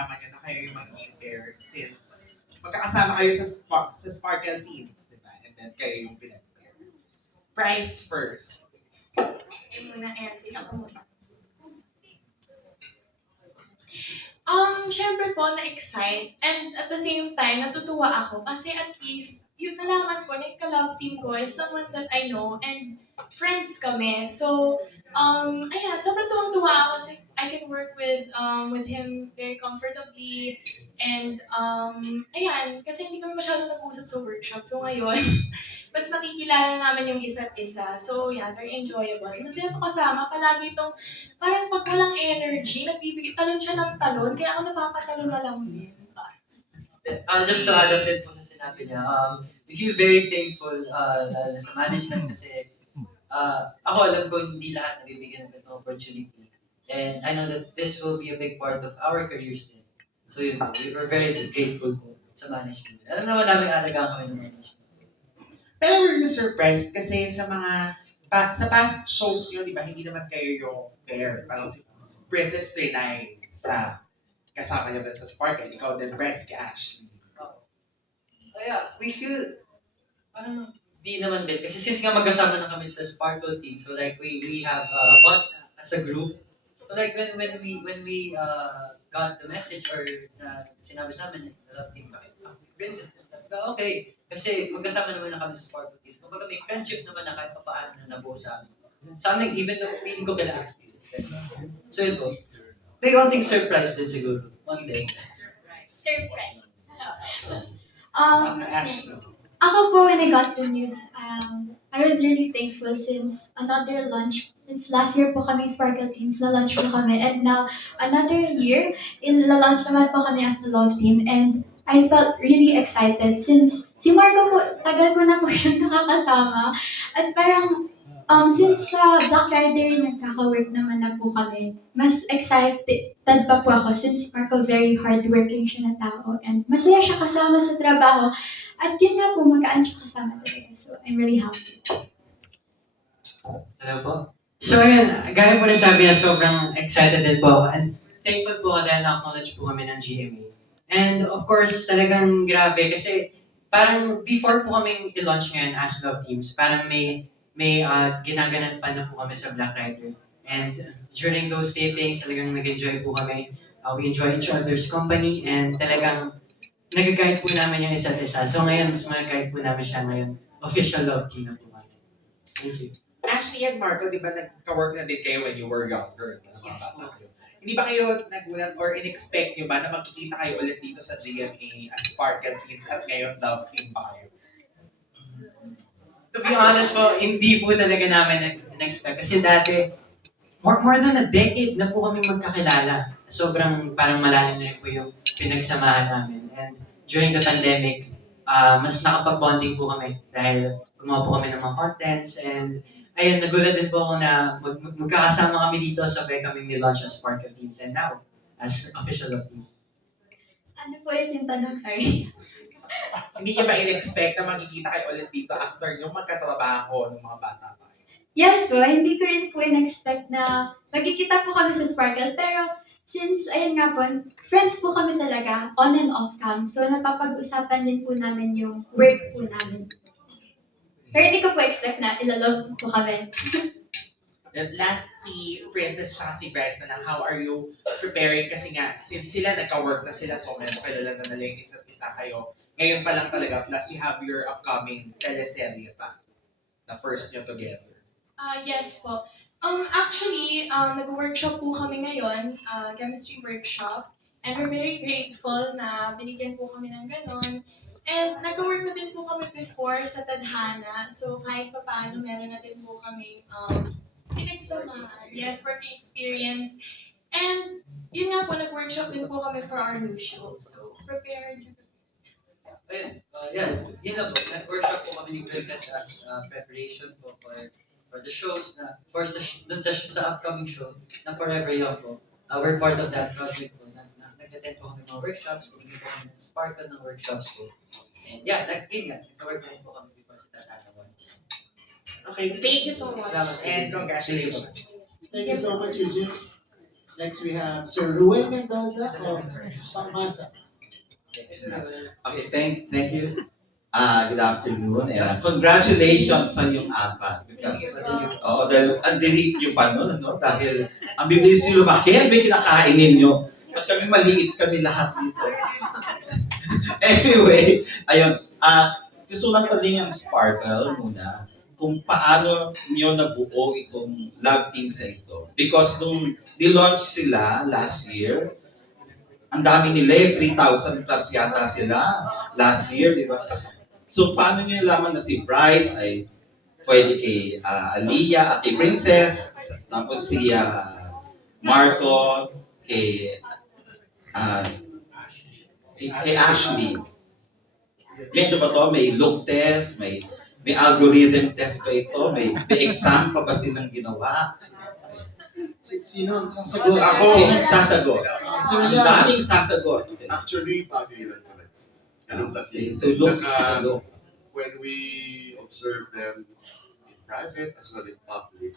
nalaman niyo na kayo yung mag-pair since magkakasama kayo sa Sparkle Teens, di ba? And then kayo yung pinag-pair. Price first. Yung muna, Enzi, ako muna. Syempre po, na-excite. And at the same time, natutuwa ako. Kasi at least, yung nalaman ko na yung ka-love team ko is someone that I know and friends kami. So, ayan, sobrang tuwang-tuwa ako kasi I can work with him very comfortably. And, ayan, kasi hindi kami masyadong nag-uusap sa workshop. So, ngayon, mas nakikilala namin yung isa't isa. So, yeah, very enjoyable. Masaya ito kasama. Palagi itong parang pag walang energy, nagbibigay, talon siya ng talon, kaya ako napapatalo na lang din. Just to add up din po sa sinabi niya, we feel very thankful lalo sa management kasi ako alam ko hindi lahat nabibigyan ng ganitong opportunity. And I know that this will be a big part of our careers din. So yun po, we were very grateful po sa management. Alam naman namin alagaan kami ng management. Pero were you surprised kasi sa past shows yun, di ba, hindi naman kayo yung pair. Parang si Princess Trinay sa kasama niya din sa Sparkle. Ikaw din, Bryce, kay Ashley. Kaya, we feel, parang di naman din. Kasi since nga magkasama na kami sa Sparkle Team, so like we have a bond as a group. So like when we got the message or sinabi sa amin, love team kami, Princess, okay. Kasi magkasama naman na kami sa Sparkle Team. Kumbaga may friendship naman na kahit paano na nabuo sa amin. Sa amin, even though feeling ko kila Ashley. So yun po. May konting surprise din siguro. One day. Surprise. Ashley. Ako po, when I got the news, I was really thankful since another lunch, since last year po kami Sparkle Teens, na-lunch po kami, and now another year, na-lunch naman po kami as the love team, and I felt really excited since si Marco po, tagal ko na po yung nakakasama, at parang since sa Black Rider, nagkaka-work naman na po kami, mas excited pa po ako since Marco very hardworking siya na tao and masaya siya kasama sa trabaho. At yun nga po, magaan siya kasama talaga. So, I'm really happy. Hello po. So ayun, gaya po na sabi na sobrang excited din po ako and thankful po ako dahil na-acknowledge po kami ng GMA. And of course, talagang grabe kasi parang before po kaming i-launch ngayon as Love Teams, parang may ginaganan pa na po kami sa Black Rider. And during those tapings, talagang nag-enjoy po kami. We enjoy each other's company and talagang nag-guide po namin yung isa't isa. So ngayon, mas mag-guide po namin siya ngayon. Official Love Team na po kami. Thank you. Ashley and Marco, di ba nagka-work na din kayo when you were younger? Yes, Bata kayo. Hindi ba kayo nagulat or in-expect nyo ba na magkikita kayo ulit dito sa GMA as Sparkle Teens at ngayon Love Team pa kayo? To be honest po, hindi po talaga namin in-expect. Kasi dati, more than a decade na po kami magkakilala. Sobrang parang malalim na rin po yung pinagsamahan namin. And during the pandemic, mas nakapag-bonding po kami dahil gumawa po kami ng mga contents. And ayun, nagulat din po ako na magkakasama kami dito, sabay kami ni-launch as Sparkle Teens. And now, as official of Teens. Ano po ulit yung tanong? Sorry. Hindi nyo ba in-expect na magkikita kayo ulit dito after yung magkatrabaho ng mga bata pa? Yes po, hindi ko rin po in-expect na magkikita po kami sa Sparkle. Pero since, ayun nga po, friends po kami talaga, on and off cam. So, napapag-usapan din po namin yung work po namin. Pero hindi ko po expect na ilalove po kami. Then last si Princess siya si Bryce na lang, how are you preparing? Kasi nga, since sila nagka-work na sila, so medyo kilala na nila yung isa't isa kayo. Ngayon pa lang talaga, plus you have your upcoming teleserye pa na first nyo together. Yes po. Actually, nag-workshop po kami ngayon, chemistry workshop. And we're very grateful na binigyan po kami ng ganon. And nag-work na din po kami before sa Tadhana. So kahit pa paano, meron na din po kami pinagsamahan. Yes, working experience. And yun nga po, nag-workshop din po kami for our new show. So prepared. Ayun, yun na po. Nag-workshop po kami ni Princess as preparation po for the shows na, dun sa upcoming show na Forever Young po. We're part of that project po. Nag-attend po kami mga workshops, binigyan po kami ng Sparkle ng workshops po. And yeah, nag-work po kami before sa Tatana once. Okay, thank you so much Salamat. and congratulations. Thank you so much, Eugene. Next we have Sir Ruel Mendoza of Pangmasa. Okay, thank you. Good afternoon and congratulations sa inyong apat because dahil ang delete nyo pa nun, ano? Dahil ang bibilis nyo lumaki, may kinakain ninyo. At kami maliit kami lahat dito. Anyway, ayun. Gusto lang tanong yung Sparkle muna kung paano nyo nabuo itong love team sa ito. Because nung di-launch sila last year, ang dami nila 3,000 plus yata sila last year, di ba? So, paano nyo nalaman na si Bryce ay pwede kay Aliyah at kay Princess, tapos si Marco, kay, uh, kay Ashley. May ano ba to? May look test, may algorithm test ba ito? May exam pa ba silang ginawa? Sino ang sasagot? Ako. Sinong sasagot? Sir Ang Yan. daming sasagot. Actually, bagay lang pala. Ganun kasi. So, look, Saka, sa look. when we observe them in private as well in public,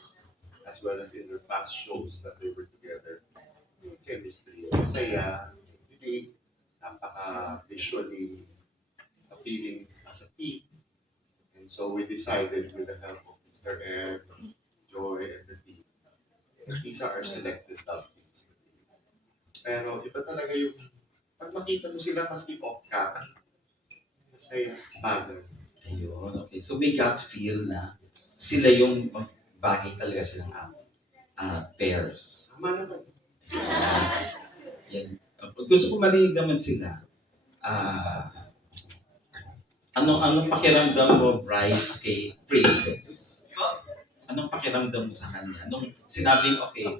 as well as in their past shows that they were together, yung chemistry, masaya, hindi napaka-visually appealing as a team. And so we decided with the help of Mr. Ed, Joy, and the team, these are our selected love teams. Pero iba talaga yung pag makita mo sila maski off cam, masaya, bagay. Ayun, okay. So may gut feel na sila yung bagay talaga silang pairs. Tama naman. Yan. Gusto ko marinig naman sila. Anong pakiramdam mo, Bryce, kay Princess? Anong pakiramdam mo sa kanya? Anong sinabing, okay,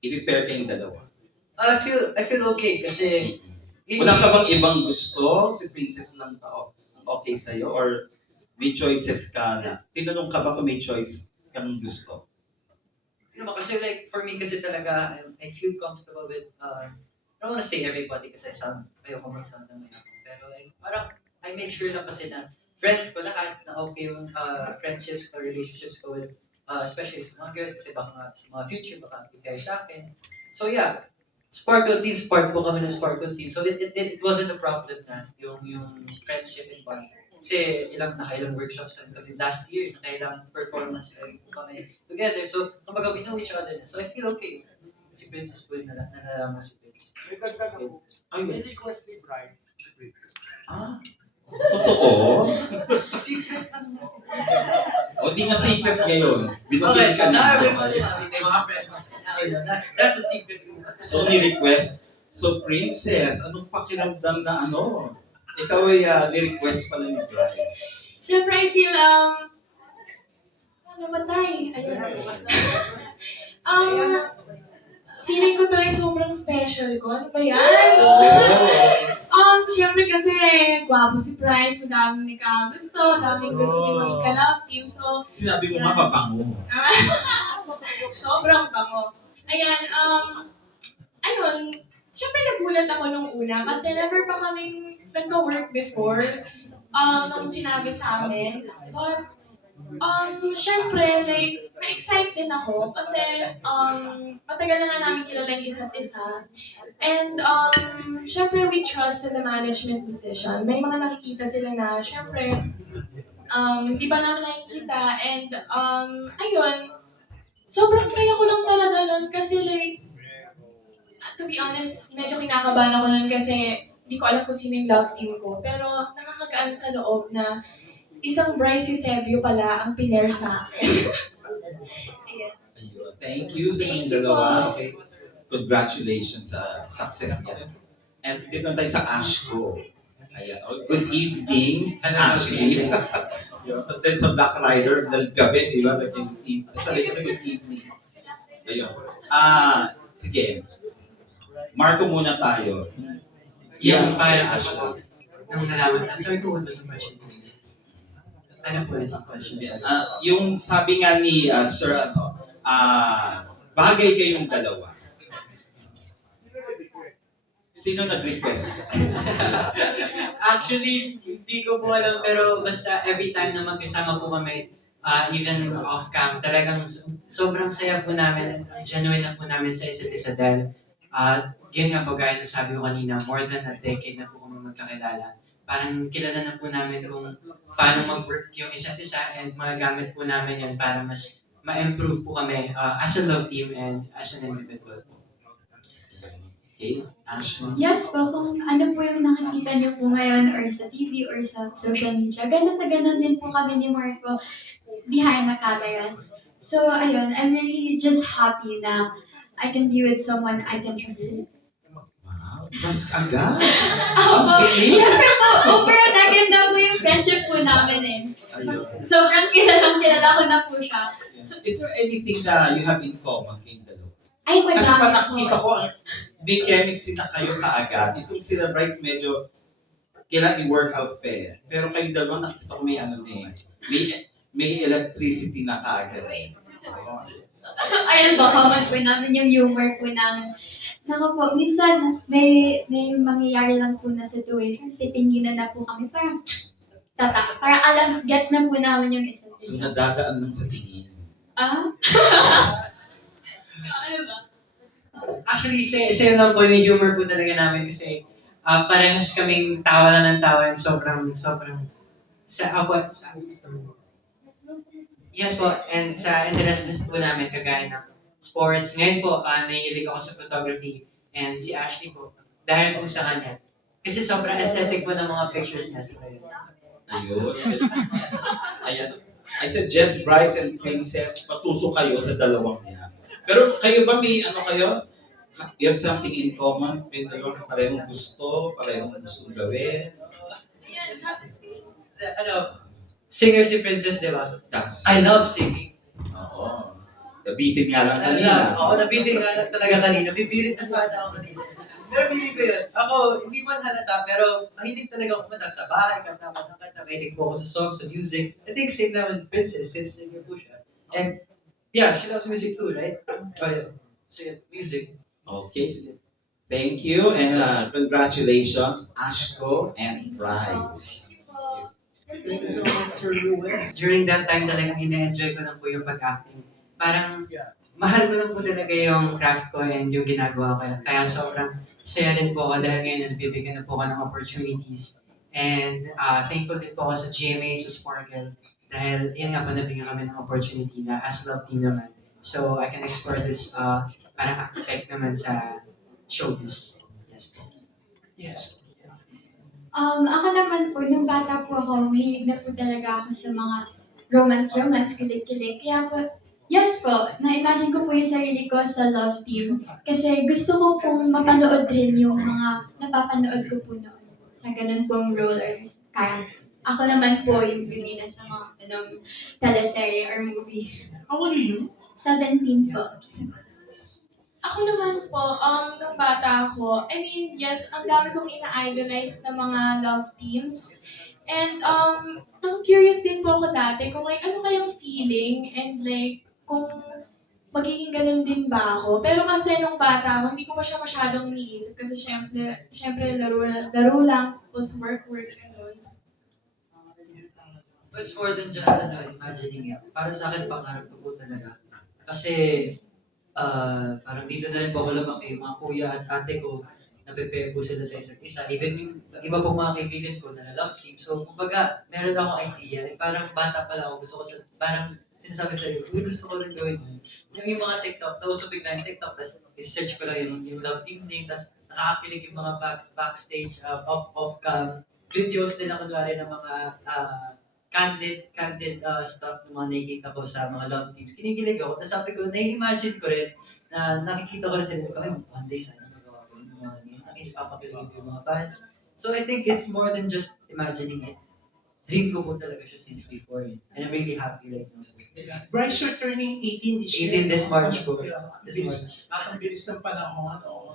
i-pair kayong dalawa? I feel okay kasi Wala ka bang ibang gusto? Si Princess lang ba? Ang okay sa'yo? Or may choices ka na? Tinanong ka ba kung may choice kang gusto? kasi like for me kasi talaga I feel comfortable with I don't want to say everybody kasi ayoko mag-sound na may ako. Pero parang I make sure lang kasi na friends ko lahat na okay yung friendships ko, relationships ko with especially sa mga girls kasi baka nga sa mga future baka bigay sa akin. So yeah, Sparkle Teens, part po kami ng Sparkle Teens. So it wasn't a problem na yung friendship and bond. Kasi nakailang workshops na kami last year, nakailang performance na kami together. So, kumbaga we know each other na. So I feel okay. Si Princess po yung nalalaman si Princess. May dagdag ako. Ay, May yes. request ni Bryce. Totoo? Secret lang na. O di nga secret ngayon. Okay, Binigyan ka now na. everybody may mga friends. That's a secret. So, ni-request. So, Princess, anong pakiramdam na ano? Ikaw ay ni-request pala ni Bryce. Siyempre, I feel, namatay. Ayun. Feeling ko to ay sobrang special ko. Ano ba yan? Siyempre kasi, gwapo si Bryce, madaming nagkagusto, daming gusto din maging ka-love team. So, Sinabi mo mapabango. sobrang bango. Ayan, ayun, syempre nagulat ako nung una kasi never pa kaming nagka-work before nung sinabi sa amin. But, syempre, like, na-excite din ako kasi matagal na nga namin kilala yung isa't isa. And, syempre, we trust in the management decision. May mga nakikita sila na, syempre, di ba namin nakikita and, ayun, sobrang saya ko lang talaga nun kasi like, to be honest, medyo kinakabahan ako nun kasi hindi ko alam kung sino yung love team ko. Pero nakakagaan sa loob na isang Bryce Eusebio pala ang piner sa akin. Ayan. Ayun. Thank you sa inyong Thank you dalawa. po. Okay. Congratulations sa success yan. And dito tayo sa Ashko. Ayan. Oh, good evening, Ashley. Yun. Tapos din sa Black Rider, dahil gabi, di ba? Sa good evening. Ayun. Sige. Marco muna tayo. Yung Yan, parang Ashley. nung nalaman, sorry kung ano sa question. Ano po ulit yung question? Yung sabi nga ni Sir, bagay kayong dalawa. Sino nag-request? Actually, hindi ko po alam pero basta every time na magkasama po kami, even off-cam, talagang sobrang saya po namin, genuine na po namin sa isa't isa dahil yun nga po, gaya na sabi ko kanina, more than a decade na po kami magkakilala. Parang kilala na po namin kung paano mag-work yung isa't isa and magagamit po namin yan para mas ma-improve po kami as a love team and as an individual po. Okay, Ashley? Yes po, kung ano po yung nakikita niyo po ngayon or sa TV or sa social media, ganun na ganun din po kami ni Marco behind the cameras. So, ayun, I'm really just happy na I can be with someone I can trust. Wow, trust agad. Opo, Ang bilis. siyempre po, over a decade na po yung friendship po namin eh. Ayun. Sobrang kilala ko na po siya. Is there anything that you have in common kayong dalawa? Ay, Kasi madami pa po. nakikita ko, may chemistry na kayo kaagad. Itong sila Bryce medyo kailangan i-workout pa eh. Pero kayong dalawa nakikita ko may ano na eh. May electricity na kaagad eh. Oo. Ayan po, common po namin yung humor po namin. Naku po, minsan may mangyayari lang po na situation, titinginan na po kami, parang parang alam, gets na po namin yung isa't So isa. nadadaan lang sa tingin. Ah? Ano ba? Actually, same lang po yung humor po talaga namin kasi parehas kaming tawa lang ng tawa and sobrang yes po, and sa interest din po namin kagaya ng sports. Ngayon po, nahihilig ako sa photography and si Ashley po, dahil po sa kanya. Kasi sobrang aesthetic po ng mga pictures niya. So, ayun. Ayun. Ayan. I suggest Bryce and Princess, matuto kayo sa dalawang yan. Pero kayo ba may ano kayo? You have something in common? May dalawang parehong gusto, parehong gustong gawin? Ayan, sabi Singer si Princess, di ba? Dance. I love singing. Oo. Nabitin nga lang kanina. Oo, nabitin nga lang talaga kanina. Bibirit na sana ako kanina. Pero hindi ko yun. Ako, hindi man halata, pero mahilig talaga ako kumanta sa bahay, kanta. Mahilig po ako sa songs, sa music. I think same naman with Princess, since singer po siya. And yeah, she loves music too, right? Oh yeah. So, music. Okay. Thank you and congratulations, Ashko and Bryce. Thank you so much, Sir Ruel. During that time talagang ina-enjoy ko lang po yung pag-acting. Parang mahal ko lang po talaga yung craft ko and yung ginagawa ko. Kaya sobrang saya din po ako dahil ngayon bibigyan na po ako ng opportunities. And thankful din po ako sa GMA, sa Sparkle. Dahil yun nga po nabigyan kami ng opportunity na as love team naman. So I can explore this parang aspect naman sa showbiz. Yes po. Yes. Ako naman po, nung bata po ako, mahilig na po talaga ako sa mga romance, kilig-kilig. Kaya po, yes po, na-imagine ko po yung sarili ko sa love team. Kasi gusto ko pong mapanood rin yung mga napapanood ko po noon. Sa ganun pong rollers. Kaya ako naman po yung bibina sa mga teleserye or movie. How old are you? 17 po. Ako naman po, nung bata ako, I mean, yes, ang dami kong ina-idolize na mga love teams. And curious din po ako dati kung like, ano kayang feeling and like, kung magiging ganun din ba ako. Pero kasi nung bata ako, hindi ko pa siya masyadong niisip kasi syempre laro lang, tapos work, ganun. But it's more than just imagining it. Para sa akin, pangarap ko po talaga. Kasi parang dito na rin po ako lumaki, yung mga kuya at ate ko, nape-pair po sila sa isa't isa. Even yung iba pong mga kaibigan ko na love team. So, kumbaga, meron akong idea. Parang bata pa lang ako, gusto ko parang sinasabi sa iyo, gusto ko rin gawin yun. Yung mga TikTok, tapos bigla yung TikTok, tapos i-search ko lang yung love team name, tapos nakakakilig yung mga backstage, off-cam videos nila kunwari ng mga candid stuff na mga nakikita ko sa mga love teams. Kinikilig ako. Tapos sabi ko, nai-imagine ko rin na nakikita ko rin sila. One day, sana magawa ko yung mga ganyan. Nakikipapakilig yung mga fans. So I think it's more than just imagining it. Dream ko po talaga siya since before. And I'm really happy right now. Bryce, you're turning 18 this year. 18 this March po. Yeah, This March. ang bilis ng panahon. Oo.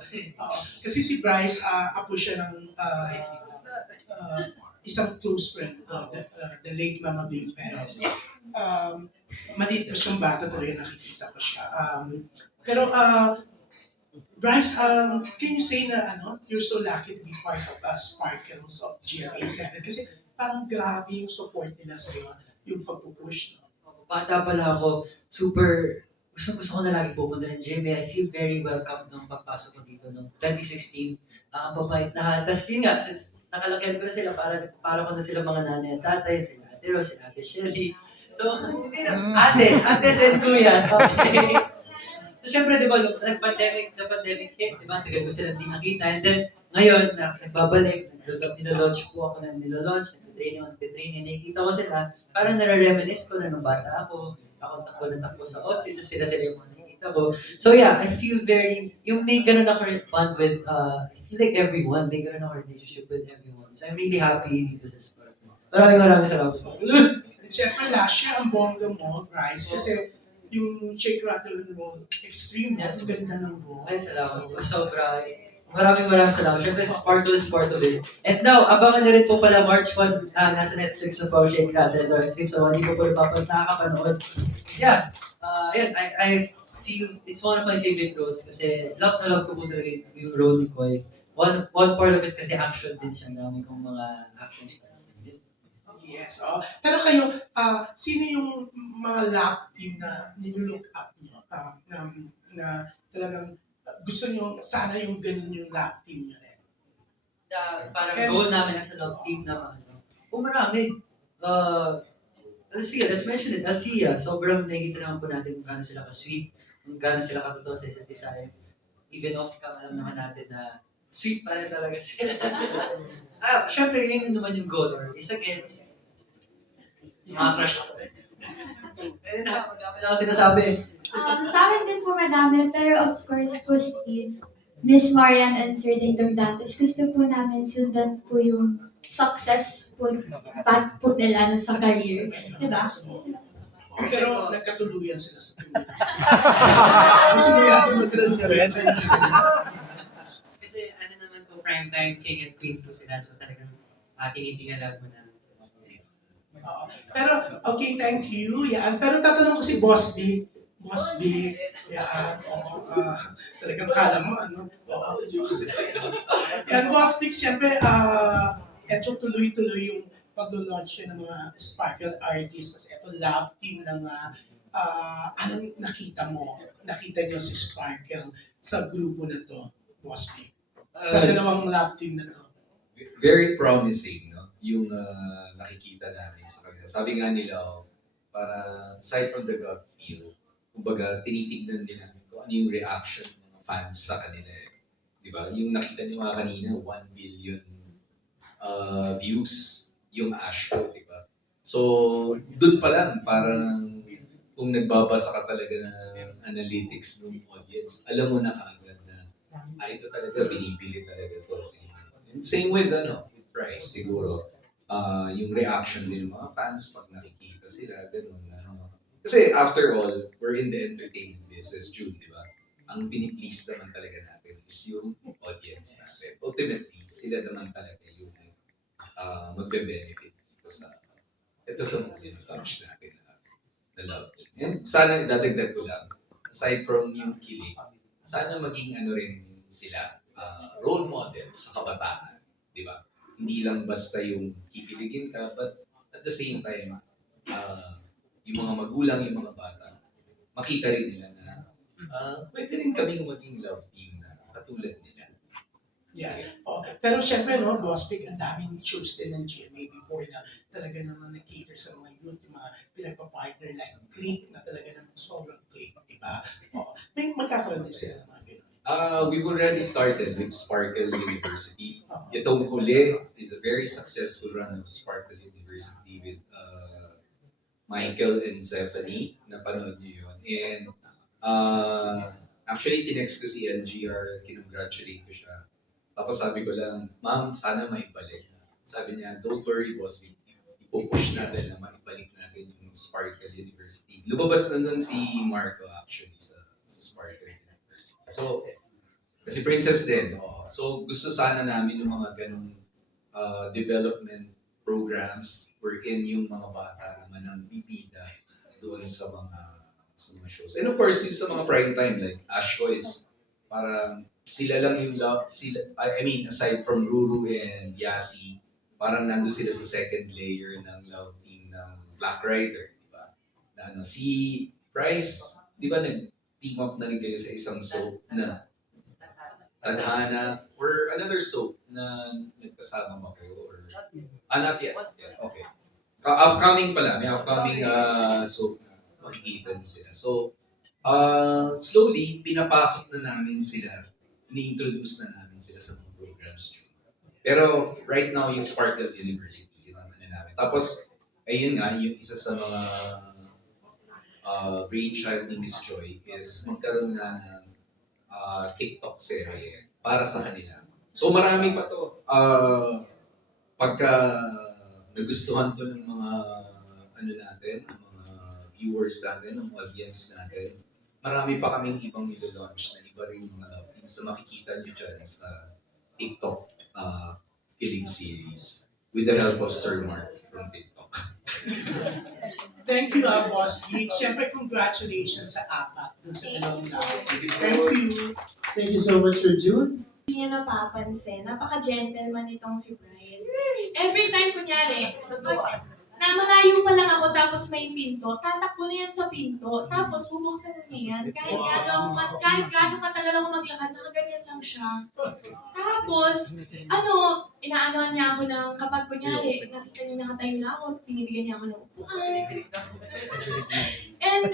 Kasi si Bryce, apo siya ng isang close friend ko, the late Mama Bill Perez. Maliit pa siyang bata talaga, nakikita ko siya. Pero Bryce, can you say na you're so lucky to be part of Sparkles of GMA7? Kasi parang grabe yung support nila sa'yo, yung pagpupush. No? bata pa lang ako, super, gusto ko na lagi pupunta ng GMA. I feel very welcome nung pagpasok ko dito noong 2016. Ang babait na. Tapos yun nga, since nakalakihan ko na sila, para ko na sila mga nanay at tatay, sila Ate Rose, sila Ate Shelly. So, hindi na, ates and kuyas, okay. So, syempre, di ba, the pandemic hit, di ba, tagal ko sila di nakita. And then, ngayon, nagbabalik, nilo-launch po ako ng nilo-launch, nag-training, nakikita ko sila, parang nare-reminisce ko na nung bata ako takbo sa office, so sila yung mga nakikita ko. So yeah, I feel very, yung may ganun ako bond with, I feel like everyone, may ganun ako relationship with everyone. So I'm really happy dito sa sport. Maraming salamat. Siyempre, last year, ang bongga mo, Bryce, kasi yung shake, rattle, and roll, extreme mo, ang ganda ng roll. Ay, salamat po. Sobra. Maraming salamat. Siyempre, Sparkle is part of it. And now, abangan nyo rin po pala March 1, nasa Netflix na po, Shake, Rattle, and Roll. So, hindi po nakakapanood. Yeah. Yun, I feel it's one of my favorite roles kasi love na love ko po talaga yung role ni Koy. One part of it kasi action din siya. Dami kong mga action stars. Yes. Pero kayo, sino yung mga lap team na nilook up nyo? Na talagang gusto nyo, sana yung ganun yung lap team nyo rin. Parang goal namin as a love team na marami. Let's mention it. Alfia, sobrang nakikita naman po natin kung gaano sila ka-sweet, kung gaano sila katotoo sa isa't isa. Even off cam, alam naman natin na sweet pa rin talaga sila. Syempre, yun naman yung goal. Or is again, mga crush ako. Ayun na, magkapit ako sinasabi. Sa akin din po madami, pero of course po si Miss Marian and Sir Dingdong Dantos, gusto po namin sundan po yung success po, path po nila no, sa career. Diba? Pero nagkatuluyan sila sa tuloy. Gusto mo yata magkaroon ka rin. Kasi ano naman po, primetime king and queen po sila. So talagang tinitingnan mo namin sila. Pero, okay, thank you. Yan. Pero tatanong ko si Boss B. Boss B. Yan. Talagang kala mo, ano? Yan, Boss B, siyempre, eto tuloy-tuloy yung pag-launch ng mga Sparkle artists. Eto, love team ng anong nakita mo? Nakita niyo si Sparkle sa grupo na to, Boss B? Sa dalawang love team na to. Very promising, no? Yung nakikita namin sa kanila. Sabi nga nila, para aside from the gut feel, kumbaga tinitignan nila kung ano yung reaction ng mga fans sa kanila. Di ba? Yung nakita niyo nga kanina, 1 billion views yung Ash ko, di ba? So, doon pa lang, parang kung nagbabasa ka talaga ng analytics ng audience, alam mo na kaagad na, ito talaga, binibili talaga to. And same with with Price siguro. Yung reaction din ng mga fans pag nakikita sila, ganun. Kasi after all, we're in the entertainment business, June, di ba? Ang piniplease naman talaga natin is yung audience natin. Ultimately, sila naman talaga yung magbe-benefit ito sa movie launch natin na Love Team. And sana dadagdag ko lang, aside from yung kilig, sana maging rin sila, role model sa kabataan, di ba? Hindi lang basta yung kikiligin ka, but at the same time, yung mga magulang, yung mga bata, makita rin nila na pwede rin kaming maging love team na katulad nila. Yeah. Pero syempre, no, Boss Big, ang daming shows din ng GMA before na talaga naman nag-cater sa mga youth, yung mga pinagpa-partner like click na talaga naman sobrang click, diba? May magkakaroon din sila ng mga ganun. We've already started with Sparkle University. Itong huli is a very successful run of Sparkle University with Michael and Zephanie. Napanood niyo yun. And actually, tinext ko si LGR, kinongratulate ko siya. Tapos sabi ko lang, ma'am, sana maibalik. Sabi niya, don't worry, boss, ipupush natin na maibalik natin yung Sparkle University. Lumabas na nun si Marco actually sa Sparkle University. So, kasi princess din. So, gusto sana namin yung mga ganung development programs wherein yung mga bata naman ang bibida doon sa mga shows. And of course, yung sa mga prime time, like Ashko is parang sila lang yung love, I mean, aside from Ruru and Yasi, parang nandun sila sa second layer ng love team ng Black Rider, di ba? Na Si Bryce, di ba nag-team up na rin kayo sa isang soap na Tadhana or another soap na nagkasama ba kayo? Or, not yet. Yeah, okay. Upcoming pala. May upcoming soap na makikita niyo sila. So, slowly, pinapasok na namin sila. Ini-introduce na namin sila sa mga programs. Pero right now, yung Sparkle University, yun ang ano namin. Tapos, ayun nga, yung isa sa mga brainchild ni Miss Joy is magkaroon nga ng TikTok serye para sa kanila. So marami pa to. Pagka nagustuhan to ng mga ano natin, ng mga viewers natin, ng audience natin, marami pa kaming ibang ilo-launch na iba rin mga love teams na makikita nyo dyan sa TikTok Kilig series with the help of Sir Mark from TikTok. Thank you, Boss Geek. Siyempre, congratulations sa apat dun sa dalawang love. Thank you. Thank you so much, Sir June. Hindi niya napapansin. Napaka-gentleman itong si Bryce. Every time, kunyari, na malayo pa lang ako tapos may pinto, tatakbo na yan sa pinto, tapos bubuksan na niya yan. Kahit gaano katagal ako maglakad, nakaganyan lang siya. Tapos, inaanoan niya ako ng kapag kunyari, nakita niya nakatayo na ako, binibigyan niya ako ng upuan. And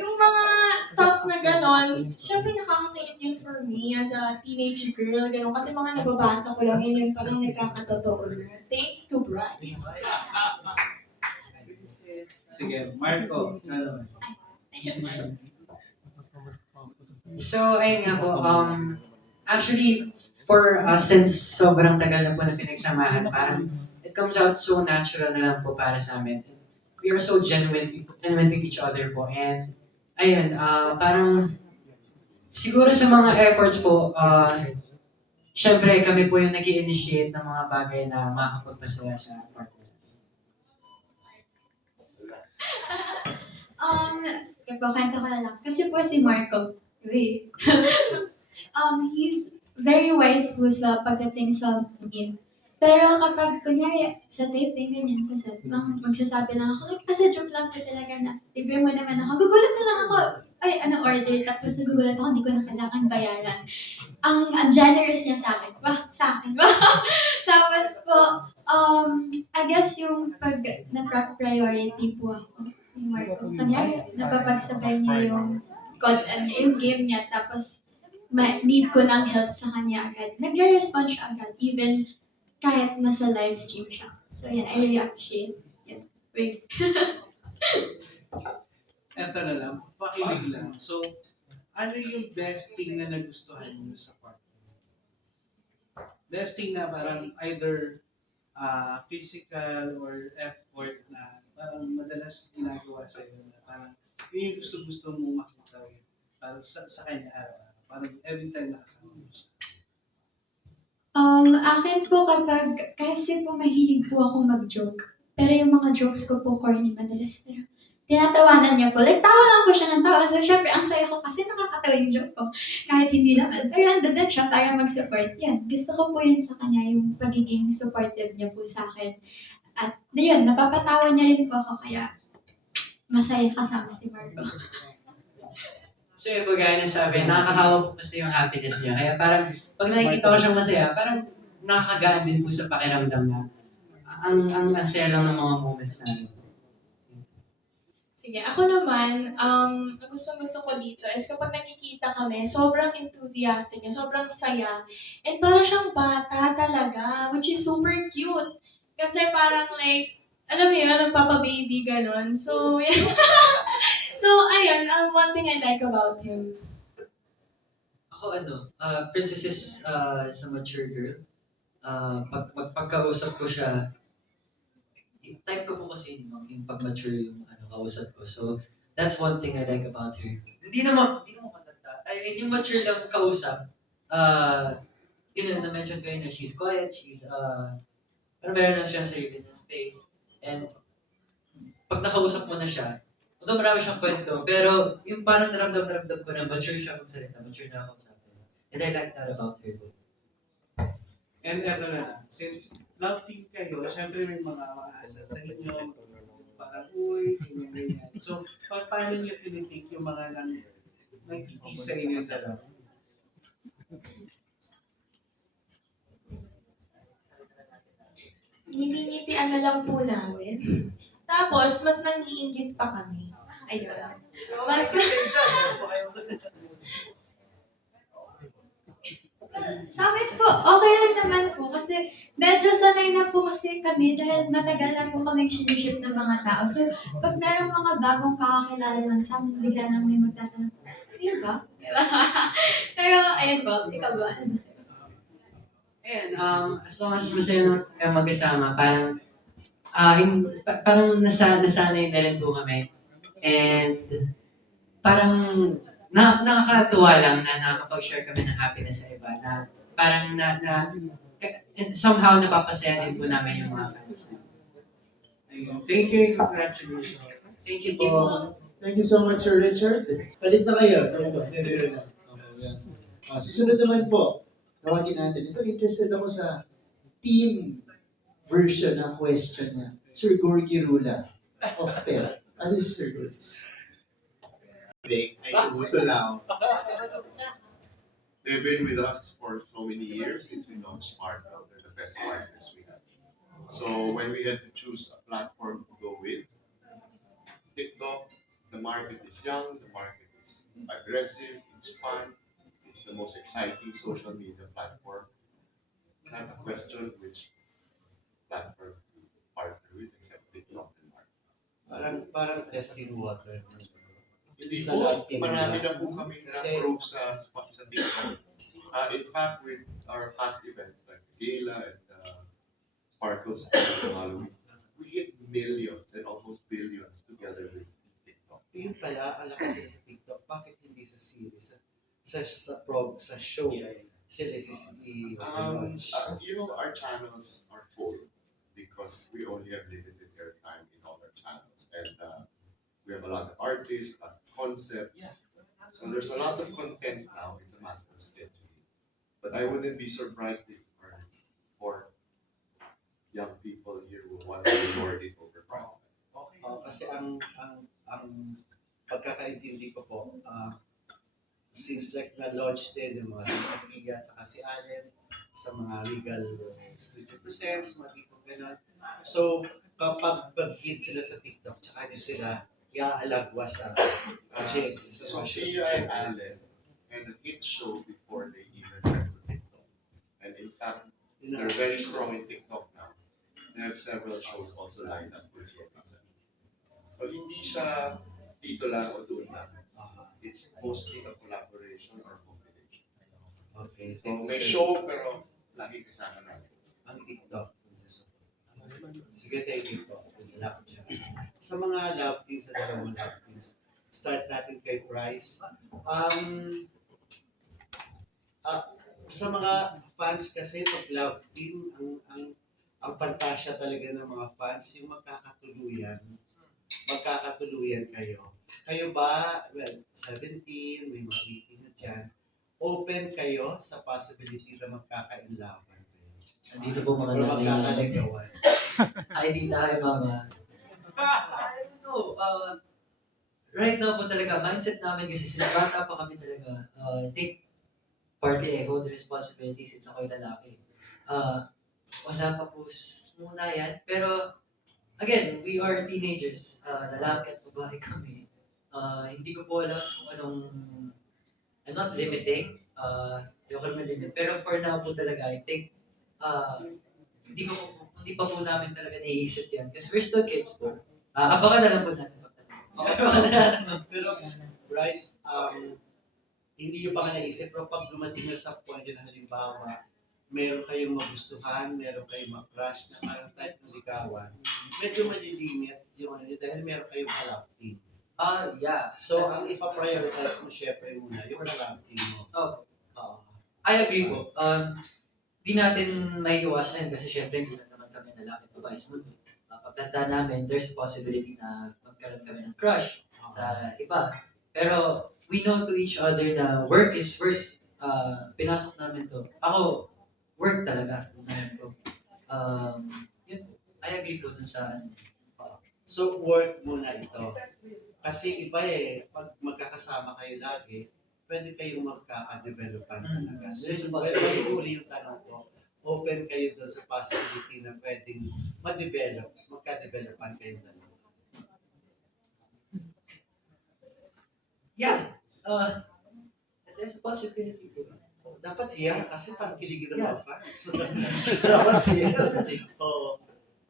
yung mga stuff na ganon, syempre nakakakilig yun for me as a teenage girl, ganon. Kasi mga nababasa ko lang yun, yung parang nagkakatotoo na. Thanks to Bryce. Sige, Marco, ikaw naman. So, ayun nga po, actually, for us, since sobrang tagal na po na pinagsamahan, parang it comes out so natural na lang po para sa amin. We are so genuine to each other po. And, ayun, parang, siguro sa mga efforts po, syempre kami po yung nag-i-initiate ng mga bagay na makakapagpasaya sa partner. Sige po, kanta ko na lang. Kasi po si Marco, he's very wise po sa pagdating sa mean. Pero kapag, kunyari, sa taping, ganyan, sa set, magsasabi lang ako, like, as a joke lang po talaga na, libre mo naman ako, gugulat na lang ako, ay, ano order, tapos nagugulat ako, hindi ko na kailangan bayaran. Ang generous niya sa akin, Tapos po, I guess yung pag na-priority po ako, ni Marco. Kanya, napapagsabay niya yung content, yung game niya, tapos need ko ng help sa kanya agad. Nagre-respond siya agad, even kahit nasa live stream siya. So yeah, I really appreciate it. Wait. Eto na lang, pakilig lang. So, ano yung best thing na nagustuhan niyo sa partner? Best thing na parang either physical or effort na parang madalas ginagawa sa iyo na parang yun yung gusto-gusto mo makita rin para sa kanya araw-araw. Parang every time nakasama mo siya. Akin po kapag, kasi po mahilig po ako mag-joke. Pero yung mga jokes ko po corny madalas. Pero tinatawanan niya po. Like, tawa lang po siya ng tawa. So, syempre, ang saya ko kasi nakakatawa yung joke ko. Kahit hindi naman. Pero nandun din siya para mag-support. Yan. Gusto ko po yun sa kanya, yung pagiging supportive niya po sa akin. At yun, napapatawa niya rin po ako. Kaya, masaya kasama si Marco. So yun po, gaya na sabi, nakakahawa po kasi yung happiness niya. Kaya parang, pag nakikita ko siyang masaya, parang nakakagaan din po sa pakiramdam na ang saya lang ng mga moments namin. Sige, ako naman, gusto ko dito is kapag nakikita kami, sobrang enthusiastic niya, sobrang saya. And parang siyang bata talaga, which is super cute. Kasi parang like, alam mo yun, nagpapa-baby ganon. So, yeah. So, ayun, one thing I like about him. Ako Princess is a mature girl. Pagkausap ko siya, type ko po kasi yung pag-mature yung kausap ko. So, that's one thing I like about her. Hindi naman matanda. I mean, yung mature lang kausap, na-mention ko yun na she's quiet, pero meron lang siyang sarili ng space. And, pag nakausap mo na siya, although marami siyang kwento, pero yung parang naramdam ko na mature siya magsalita, mature na ako sa akin. And I like that about her. And eto na lang, since love team kayo, syempre may mga asa sa inyo, parang, uy, ganyan. So, paano niyo tinitik yung mga nagtiti sa inyo sa love? Nginingitian na lang po namin. Tapos, mas nangiinggit pa kami. Ayun. Mas, Sa amin po, okay lang naman po kasi medyo sanay na po kasi kami dahil matagal na po kami siniship ng mga tao. So, pag merong mga bagong kakakilala lang sa amin, bigla na may magtatanong, ayun ba? Diba? Pero, ayun po, ikaw ba? Ano ba sa'yo? Ayan, as long as masaya naman kayo magkasama, parang, parang nasanay na rin po kami. And, parang, nakakatuwa lang na nakakapag-share kami ng happiness sa iba, na parang and somehow napapasaya din po namin yung mga fans. Ayun. Thank you and congratulations. Thank you Thank you po. po. Thank you so much, Sir Richard. Palit na kayo. Ano ba? Hindi na. Okay, yan. Susunod naman po, tawagin natin. Ito, interested ako sa team version ng question niya. Sir Gorgie Rula of PEP. Ano si Sir Gorgie? Ay tumuto lang. They've been with us for so many years since we launched Smartphone. They're the best partners we have. So when we had to choose a platform to go with, TikTok, the market is young, the market is aggressive, it's fun, it's the most exciting social media platform. Not a question which platform to partner with except TikTok and market. Parang testing water. Hindi Sa po, lahat marami na po kami Kasi- na-approve sa TikTok. In fact, with our past events like Gala and Sparkles and Halloween, we hit millions and almost billions together with TikTok. Yun pala, alam ko sila sa TikTok, bakit hindi sa series? Sa show, sila You know, our channels are full because we only have limited airtime in all our channels. And we have a lot of artists, a lot of concepts. So there's a lot of content now. It's a matter of scheduling. But I wouldn't be surprised if our four young people here will want to record it over time. Kasi ang pagkakaintindi ko po, since like na-launch din yung mga si Sophia at saka si Allen sa mga legal studio presents, mga tipong gano'n. So, kapag pag-hit sila sa TikTok, tsaka nyo sila iaalagwa sa sa social Sophia and Allen had a hit show before they even went to TikTok. And in fact, they're very strong in TikTok now. They have several shows also lined up with GMA. So hindi siya dito lang o doon lang. It's mostly a collaboration or combination. Okay, So thank you, may sir. show pero lagi kasama natin. Ang TikTok. Sige, thank you po. Good luck dyan. Sa mga love teams, sa dalawang love teams, start natin kay Bryce. Sa mga fans kasi, pag love team, ang pantasya talaga ng mga fans, yung magkakatuluyan kayo. Kayo ba, well, 17, may mga 18 na dyan, open kayo sa possibility na magkakainlaban kayo? Nandito po mga Or nanay namin. magkakaligawan? Ay, di tayo, mama. I don't know. Right now po talaga, mindset namin kasi since bata pa kami talaga, I think partly I hold the responsibility since ako'y lalaki. Wala pa po muna yan. Pero, again, we are teenagers. Lalaki at babae kami. Hindi ko po alam kung anong, I'm not limiting. Hindi ako naman limit. Pero for now po talaga, I think, hindi pa po namin talaga naiisip yan. Kasi we're still kids po. Abangan na lang po natin. Pero, Bryce, hindi nyo pa nga naisip, pero pag dumating na sa point na halimbawa, meron kayong magustuhan, meron kayong ma-crush na parang type ng ligawan, medyo malilimit yung ano nyo dahil meron kayong love team. Yeah. So, ang ipaprioritize mo syempre muna, yung love team mo. I agree po. Di natin may iwasan kasi syempre hindi lang naman kami lalaki at babae sa mundo. Pagtanda namin, there's a possibility na magkaroon kami ng crush sa iba. Pero we know to each other na work is work. Pinasok namin to. Ako, work talaga. Unahin ko. Yun po. I agree po dun sa So, work muna ito. Kasi iba pag magkakasama kayo lagi, pwede kayong magkaka-developan talaga. So, pwede uli yung tanong ko, open kayo doon sa possibility na pwedeng ma-develop, magka-developan kayo dalawa. Yeah. There's a possibility po. Dapat iya, kasi parang kiligin ng mga fans. Dapat iya. Oo.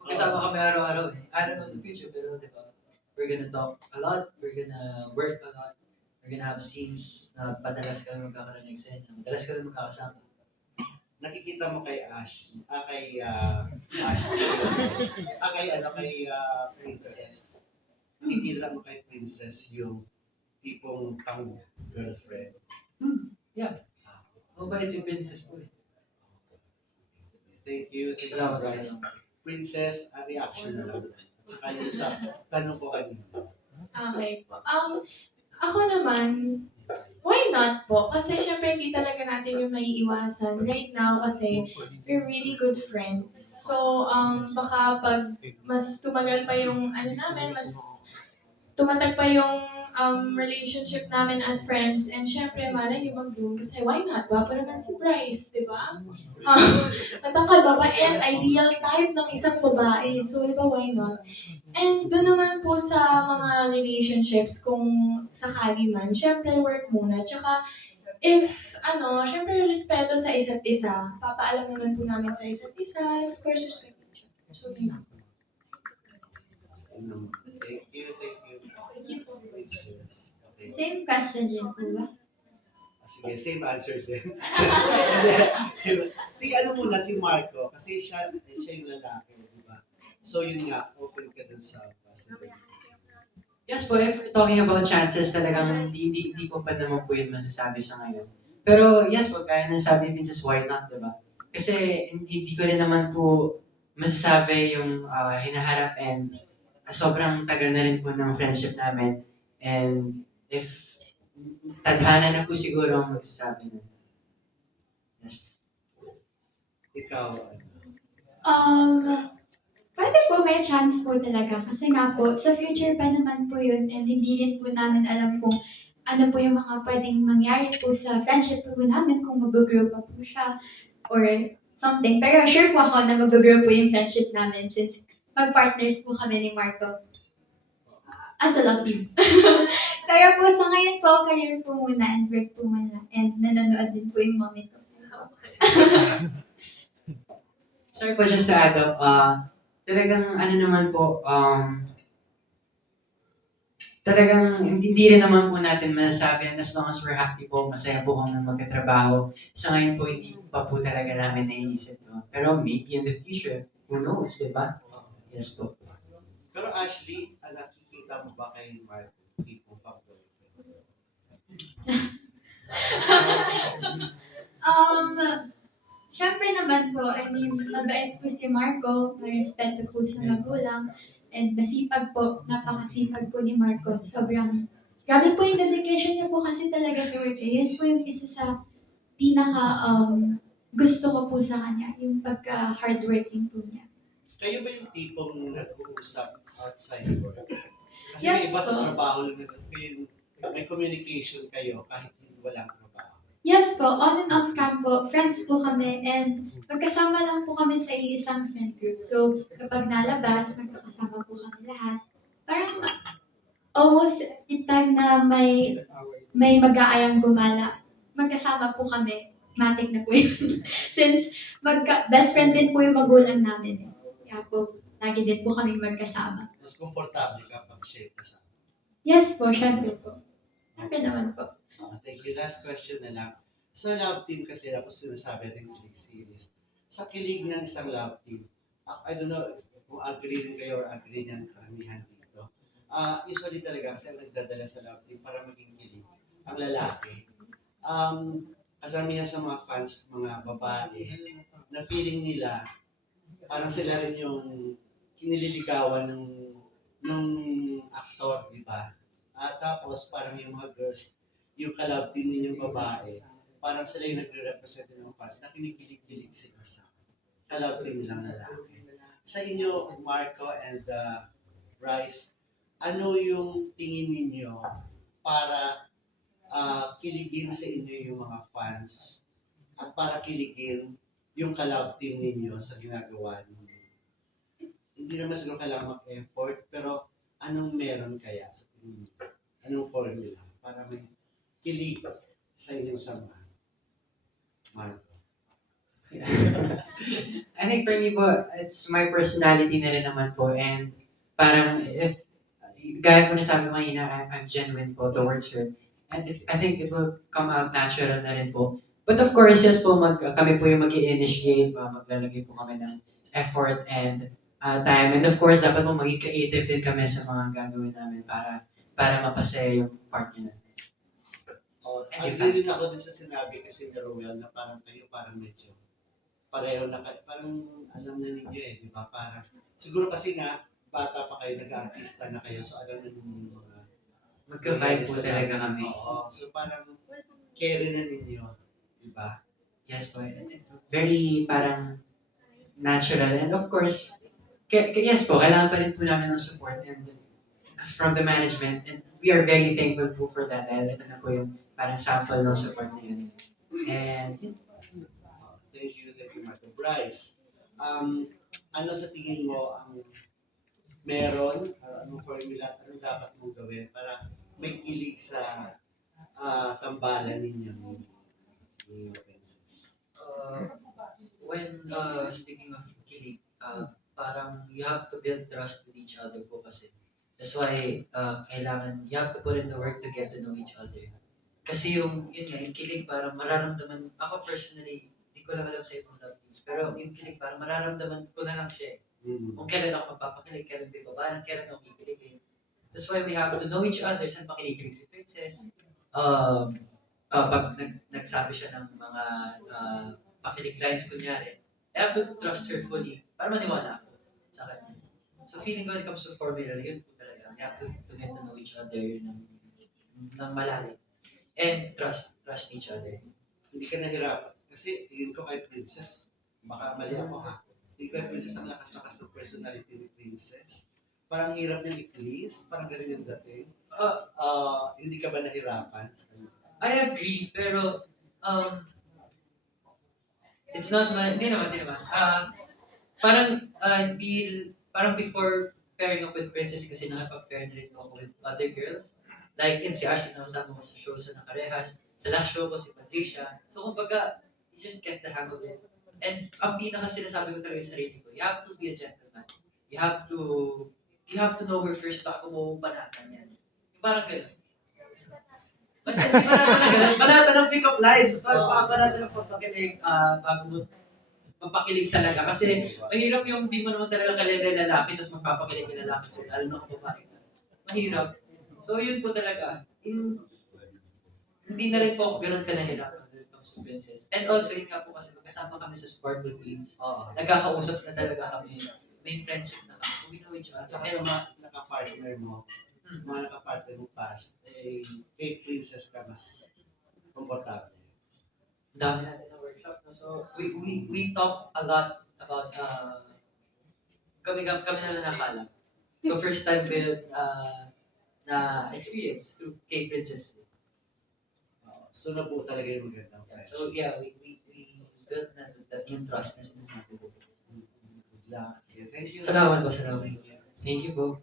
Magkasama kami araw-araw eh. I don't know the future, pero di ba? We're gonna talk a lot, we're gonna work a lot, we're gonna have scenes na padalas kami magkakaroon ng eksena, madalas kami magkakasama. Nakikita mo kay Ash, kay Princess. Nakikita mo kay Princess yung tipong pang girlfriend. Mabait si Princess po eh. Thank you, Salamat, Bryce. salamat. Princess, reaction na lang. At saka yung sa tanong ko kanina. Okay po. Ako naman, why not po? Kasi syempre hindi talaga natin yung maiiwasan right now kasi we're really good friends. So, baka pag mas tumagal pa yung namin, mas tumatag pa yung relationship namin as friends. And syempre, malay niyo mag-bloom kasi why not? Gwapo naman si Bryce, di ba? Matangkad babae and ideal type ng isang babae. So, di ba, why not? And doon naman po sa mga relationships, kung sakali man, syempre work muna. Tsaka, if, syempre respeto sa isa't isa, papaalam naman po namin sa isa't isa, of course, respect each other. So, yun. Thank you, thank you. Thank you po. Princess. Okay. Same question din po ba? Sige, same answer din. si Marco, kasi siya yung lalaki, di ba? So yun nga, open ka dun sa possibility. Yes po, if we're talking about chances, talagang di ko pa naman po yun masasabi sa ngayon. Pero yes po, kaya nang sabi ni Princess, why not, diba? Kasi hindi ko rin naman po masasabi yung hinaharap and sobrang tagal na rin po ng friendship namin. And if tadhana na po siguro ang magsasabi nun. Yes. Ikaw, Pwede po may chance po talaga kasi nga po, sa future pa naman po yun and hindi rin po namin alam kung ano po yung mga pwedeng mangyari po sa friendship po namin kung mag-grow pa po siya or something. Pero sure po ako na mag-grow po yung friendship namin since mag-partners po kami ni Marco as a love team. Pero po sa ngayon po, career po muna and work po muna and nanonood din po yung mommy ko. Sorry po, just to add up, talagang naman po, talagang hindi rin naman po natin masasabi and as long as we're happy po, masaya po kami magkatrabaho. Sa ngayon po, hindi pa po talaga namin naiisip. No? Pero maybe in the future, who knows, di ba? Yes po. pero Ashley, nakikita mo ba kay Marco tipong pang-boyfriend? Syempre naman po, I mean, mabait po si Marco, may respeto po sa magulang, and masipag po, napakasipag po ni Marco. Sobrang, grabe po yung dedication niya po kasi talaga sa work. Yan po yung isa sa gusto ko po sa kanya, yung pagka-hardworking po niya. Kayo ba yung tipong nag-uusap outside work? Kasi Yes, may iba sa po. trabaho lang may communication kayo kahit walang trabaho. Yes po, on and off cam po, friends po kami, and magkasama lang po kami sa isang friend group. So, kapag nalabas, magkakasama po kami lahat. Parang almost yung time na may mag-aayang gumala, magkasama po kami. Matik na po yun. Since best friend din po yung magulang namin. Kaya po, lagi din po kami magkasama. Mas komportable ka pag share ka sa Yes po, syempre po. Syempre naman po. thank you. Last question na lang. Sa love team kasi, tapos sinasabi ng kilig series. Sa kilig ng isang love team, I don't know kung agree rin kayo or agree niyan karamihan dito. Usually talaga kasi ang nagdadala sa love team para maging kilig ang lalaki. Kasama sa mga fans, mga babae, na feeling nila parang sila rin yung kinililigawan ng aktor, di ba? Tapos parang yung mga girls, yung ka-love team ninyong babae, parang sila yung nagre-represent ng fans na kinikilig-kilig sila sa ka-love team nilang lalaki. Sa inyo, Marco and Bryce, ano yung tingin ninyo para kiligin sa inyo yung mga fans at para kiligin yung ka-love team ninyo sa ginagawa ninyo? Hindi naman siguro kailangan mag-effort, pero anong meron kaya sa tingin niyo? Anong formula para may kilig sa inyong samahan? Marco. I think for me po, it's my personality na rin naman po. And parang if, gaya po na sabi ko kanina, I'm genuine po towards her. And I think it will come out natural na rin po. But of course, yes po, kami po yung mag-i-initiate, maglalagay po kami ng effort and time. And of course, dapat po maging creative din kami sa mga gagawin namin para mapasaya yung partner. Oh, And you agree din ako din sa sinabi kasi ni Roel na parang kayo parang medyo pareho na parang alam na ninyo di ba? Parang siguro kasi nga bata pa kayo, nag-artista na kayo, so alam na ninyo yung mga Magka-vibe po talaga kami. Oo, so parang carry na ninyo, di ba? Yes po. Very parang natural. And of course, yes po, kailangan pa rin po namin ng support and from the management. And we are very thankful po for that. Dahil ito na po yung parang sample ng support na yun. And Thank you, Marco. Bryce, ano sa tingin mo ang meron, anong formula, anong dapat mong gawin para may kilig sa tambalan ninyo ni Princess? When speaking of kilig, parang you have to build trust with each other po kasi. That's why kailangan, you have to put in the work to get to know each other. Kasi yun nga, yung kilig parang mararamdaman, ako personally, hindi ko lang alam sa ibang love teams, pero yung kilig parang mararamdaman ko na lang siya Kung kailan ako magpapakilig, kailan may babaran, kailan ako kikiligin. That's why we have to know each other. Saan pa kinikilig si Princess? Pag nagsabi siya ng mga pakilig lines, kunyari, I have to trust her fully para maniwala ako sa kanya. So feeling ko when it comes to formula, yun po talaga. You have to get to know each other ng malalim. And trust each other. Hindi ka nahirapan. Kasi tingin ko kay Princess, baka mali ako ha. Tingin ko kay Princess ang lakas-lakas ng personality ni Princess. Parang hirap niya i-please, parang ganun yung dating. Hindi ka ba nahirapan sa kanya? I agree, pero it's not my, hindi naman. Parang before pairing up with Princess kasi nakapag-pair na rin ako with other girls. Like si Ashley na kasama ko sa show sa Nakarehas. Sa last show ko si Patricia. So kumbaga, you just get the hang of it. And ang pinaka sinasabi ko talaga sa sarili ko, you have to be a gentleman. You have to know her first bago mo panatan yan. Yung parang gano'n. But hindi panatan na gano'n. Panatan ng pick-up lines. Panatan ng papakilig bago mo magpakilig talaga. Kasi mahirap yung di mo naman talaga kalila lalaki tapos magpapakilig yung lalaki sa lalo na kung babae. Mahirap. So yun po talaga. Hindi na rin po ako gano'n ka nahirapan when it comes to Princess. And also yun nga po kasi magkasama kami sa sport routines. Nagkakausap na talaga kami. May friendship na kami. So we know each At other. saka sa mga nakapartner mo, mga nakapartner mo past, kay Princess ka mas komportable. Dami natin na workshop. No? So we talk a lot about kami na nakakaalam. So first time ko yun na experience through kay Princess. So nabuo talaga yung magandang friendship. So yeah, we built that yung trust na sinasabi ko. Good luck. Yeah, thank you. Salamat po. thank you po.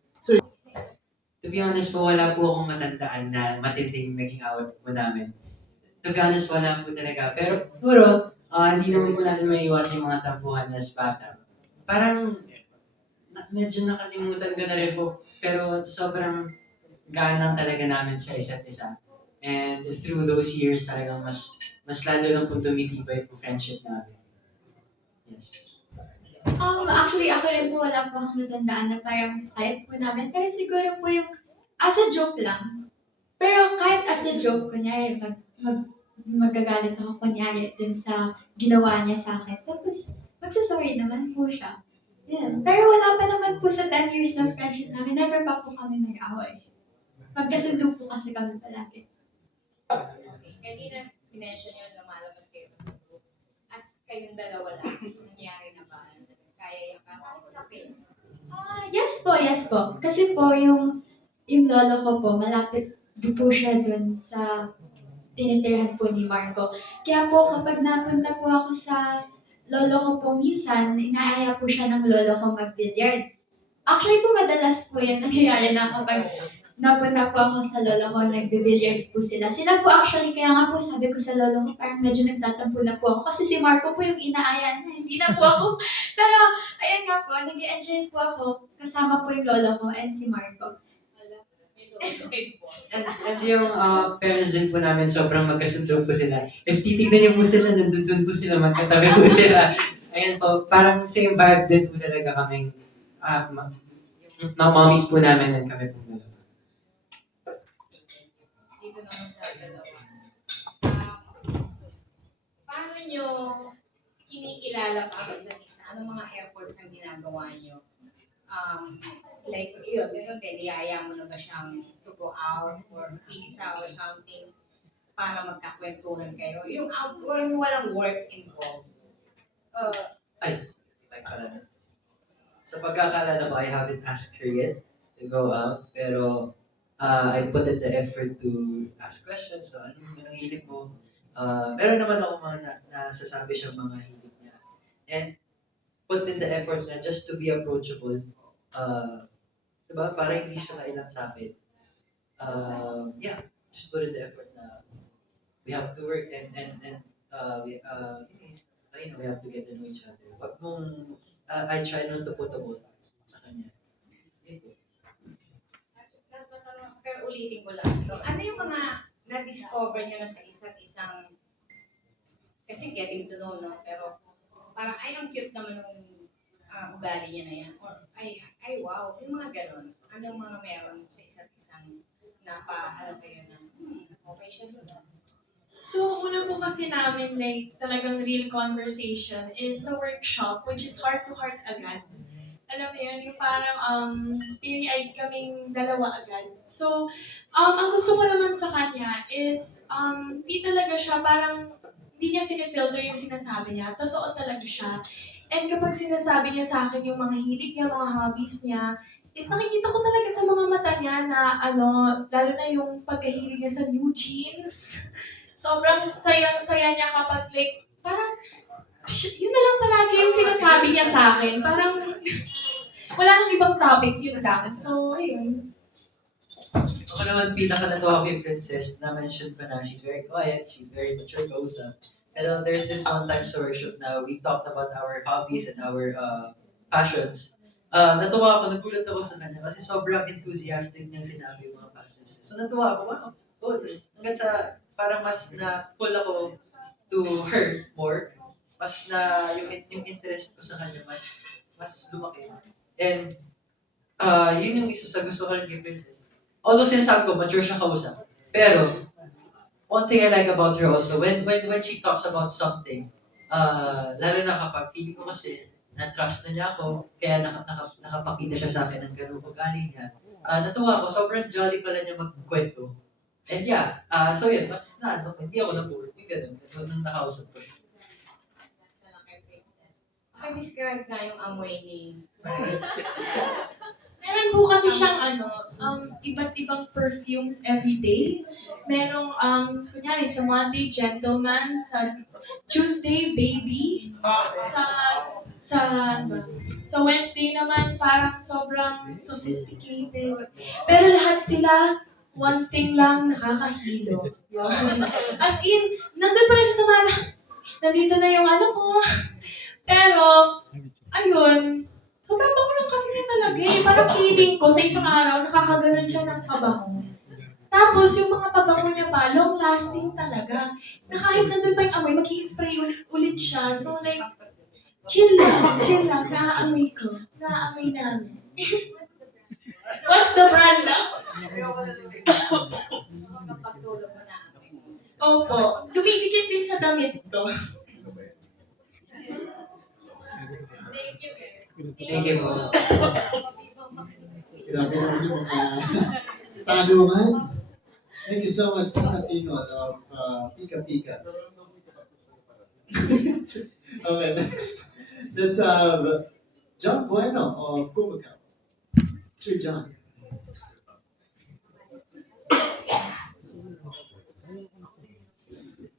To be honest po, wala po akong matandaan na matinding naging awat po namin. To be honest, wala po talaga. Pero siguro, hindi naman po natin maiiwas yung mga tampuhan as bata. Parang, medyo nakalimutan ko na rin po. Pero sobrang gaan lang talaga namin sa isa't isa. And through those years, talagang mas lalo lang po tumitibay yung friendship namin. Yes. Actually, ako rin po wala po akong matandaan na parang fight po namin. Pero siguro po yung as a joke lang. Pero kahit as a joke, kunyari, magagalit ako kunyari dun sa ginawa niya sa akin. Tapos, magsasorry naman po siya. Yan. Pero wala pa naman po sa 10 years ng friendship namin. Never pa po kami nag-away. Magkasundo po kasi kami palagi. Okay. Kanina, pinensyon nyo lumalabas kayo sa group. As kayong dalawa lang, nangyari na ba? Kaya yung kapil. Yes po, yes po. Kasi po, yung lolo ko po, malapit din po siya dun sa tinitirhan po ni Marco. Kaya po, kapag napunta po ako sa lolo ko po minsan, inaaya po siya ng lolo ko mag-billiards. Actually po, madalas po yan nangyayari na kapag napunta po ako sa lolo ko, nagbe-billiards po sila. Sila po actually, kaya nga po sabi ko sa lolo ko, parang medyo nagtatampo na po ako. Kasi si Marco po yung inaaya niya, hindi na po ako. Pero, ayun nga po, nag-enjoy po ako. Kasama po yung lolo ko and si Marco. And yung parents din po namin, sobrang magkasundo po sila. If titignan niyo po sila, nandun po sila, magkatabi po sila. Ayan po, parang same vibe din po talaga kaming mommies po namin and kami po dalawa. Dito naman sa dalawa. Paano nyo kinikilala pa ang isa't isa? Anong mga efforts ang ginagawa nyo? Like, yun, niyaya mo na ba siyang to go out or pizza or something para magkakwentuhan kayo? Yung walang work involved. Like, sa pagkakalala ko, I haven't asked her yet to go out, pero I put in the effort to ask questions. So, anong hilig mo? Meron naman ako mga nasasabi siya mga hilig niya. And put in the effort na just to be approachable. Diba? Para hindi siya kailang sa akin. Yeah, just put in the effort na we have to work and we have to get to know each other. Wag mong, I try not to put a ball sa kanya. Pero ulitin ko lang. So, ano yung mga na-discover nyo na sa isa't isang, kasi getting to know, no? Pero parang, ay, ang cute naman ng ugali niya na yan. Or, ay, wow. Yung mga ganon. Anong mga meron sa isa't isang napaharap kayo na, okay siya sa So, una po kasi namin, like, talagang real conversation is sa workshop, which is heart-to-heart agad. Alam mo yun, yung parang teary-eyed kaming dalawa agad. So, ang gusto ko naman sa kanya is, di talaga siya, parang, hindi niya filter yung sinasabi niya. Totoo talaga siya. And kapag sinasabi niya sa akin yung mga hilig niya, mga hobbies niya, is nakikita ko talaga sa mga mata niya na, lalo na yung pagkahilig niya sa new jeans. Sobrang sayang-saya niya kapag like, parang, yun na lang palagi yung sinasabi niya sa akin. Parang, wala nang ibang topic, yun lang. So, ayun. Ako naman pinaka-natuwa ko yung princess na mention ko na she's very quiet, she's very mature kausap. Pero there's this one time sa workshop na we talked about our hobbies and our passions. Natuwa ako, nagulat ako sa kanya kasi sobrang enthusiastic niyang sinabi yung mga passions. So natuwa ako, wow. Hanggang sa parang mas na-pull ako to her more. Mas na yung interest ko sa kanya mas lumaki. And yun yung isa sa gusto ko rin kay Princess. Although sinasabi ko, mature siya kausap. Pero, one thing I like about her also, when she talks about something, lalo na kapag feeling ko kasi na-trust na niya ako, kaya nakapakita siya sa akin ng ganun ugali niya. Natuwa ako, sobrang jolly pala niya magkwento. And yeah, so yun, mas hindi ako na-bored. Yung ganun, nung nakausap ko siya. Describe nga yung amoy ni... Meron po kasi siyang iba't ibang perfumes every day. Merong, kunyari, sa Monday, gentleman, sa Tuesday, baby, sa Wednesday naman, parang sobrang sophisticated. Pero lahat sila, one thing lang, nakakahilo. As in, nandun pa rin siya sa mga, nandito na yung ano ko. Pero, ayun, sobrang bango lang kasi niya talaga eh. Parang feeling ko sa isang araw, nakakaganon siya ng pabango. Tapos, yung mga pabango niya pa, long lasting talaga. Na kahit nandun pa yung amoy, mag-i-spray ulit siya. So like, chill lang, naaamoy ko. Naaamoy namin. What's the brand na? Pagtulog mo na amoy mo. Opo, dumidikit din sa damit to. Thank you, eh. Thank you po. Grabe naman yung mga tanungan. Thank you so much, Ana Pinol of Pika Pika. Okay, next. Let's have John Bueno of Kumakaw. Sir John.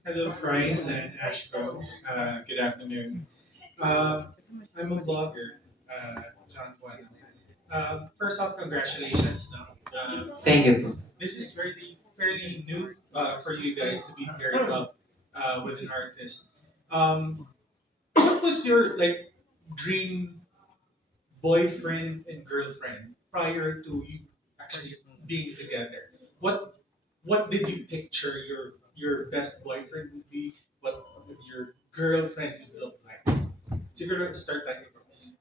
Hello, Price and Ashbro. Good afternoon. I'm a blogger, John Juan. First off, congratulations. No? Thank you po. This is fairly new for you guys to be paired up with an artist. What was your like dream boyfriend and girlfriend prior to you actually being together? What did you picture your best boyfriend would be? What would your girlfriend would look like? Siguro start tayo first.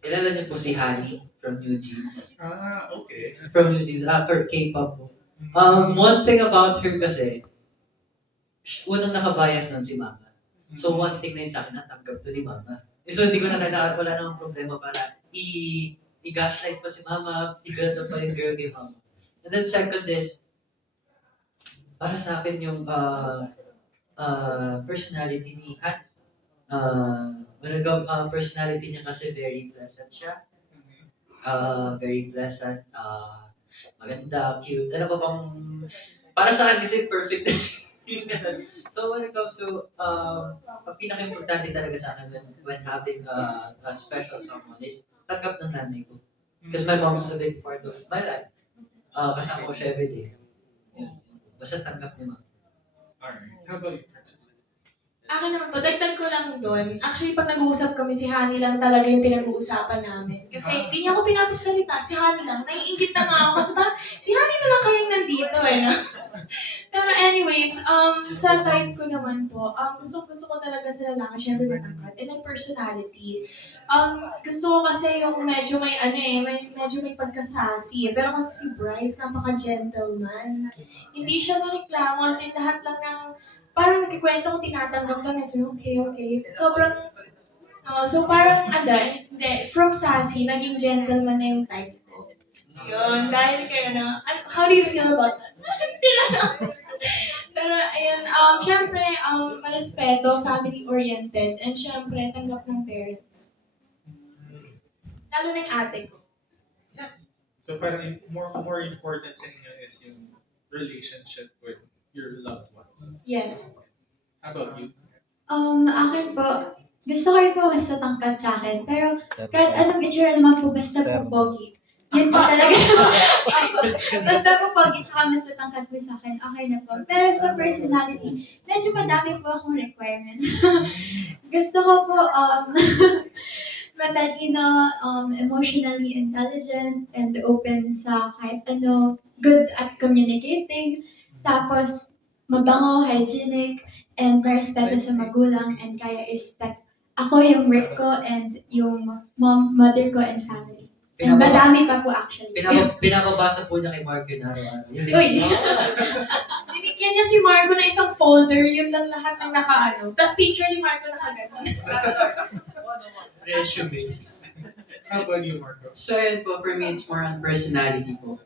Kilala niyo po si Hani from New Jeans. Okay. From New Jeans, for K-pop po. One thing about her kasi, unang nakabias nun si Mama. So one thing na yun sa akin, natanggap to ni Mama. So hindi ko na kailangan, wala nang problema para i-gaslight pa si Mama, i-build up pa yung girl kay Mama. And then second is, para sa akin yung personality ni Han. Personality niya kasi very pleasant siya. Very pleasant, maganda, cute. Ano pa bang, para sa akin kasi perfect na siya. So when it comes to, ang pinaka-importante talaga sa akin when having a special someone is tanggap ng nanay ko. Because my mom's a big part of my life. Kasama ko siya everyday. Yun. Basta tanggap ni mom. Alright. How about you, Princess? Akin naman po, dagdag ko lang doon. Actually, pag nag-uusap kami, si Hani lang talaga yung pinag-uusapan namin. Kasi hindi niya ako pinapagsalita, si Hani lang. Naiingit na nga ako kasi parang si Hani na lang kayong nandito eh. No? Pero anyways, sa type ko naman po, gusto ko talaga sa lalaki, syempre matangkad. And then personality. Gusto ko kasi yung medyo may medyo may pagkasasi. Pero kasi si Bryce, napaka-gentleman. Hindi siya mareklamo, kasi lahat lang ng parang nagkikwento ko, tinatanggap lang kasi okay. Sobrang, so parang, hindi, from sassy, naging gentleman na yung type ko. Yun, dahil kayo na, how do you feel about that? Hindi na. Pero, ayun, syempre, respeto, family-oriented, and syempre, tanggap ng parents. Lalo na yung ate ko. So parang more important sa inyo is yung relationship with your loved ones. Yes. How about you? Akin po, gusto ko rin po mas matangkad sa akin. Pero kahit anong itsura naman po, basta po pogi. Yun po talaga. Basta po pogi, tsaka mas matangkad po sa akin, okay na po. Pero sa personality, medyo madami po akong requirements. Gusto ko po, matalino, emotionally intelligent, and open sa kahit ano, good at communicating, tapos mabango, hygienic, and may respeto sa magulang, and kaya i-respect ako yung work ko and yung mother ko and family. And madami pa po actually. Pinapabasa po niya kay Mark yun araw-araw. Uy! Dinigyan niya si Marco na isang folder, yun lang lahat ng nakaano. Tapos picture ni Marco nakagano. Resume. How about you, Marco? So yun po, for me, it's more on personality po.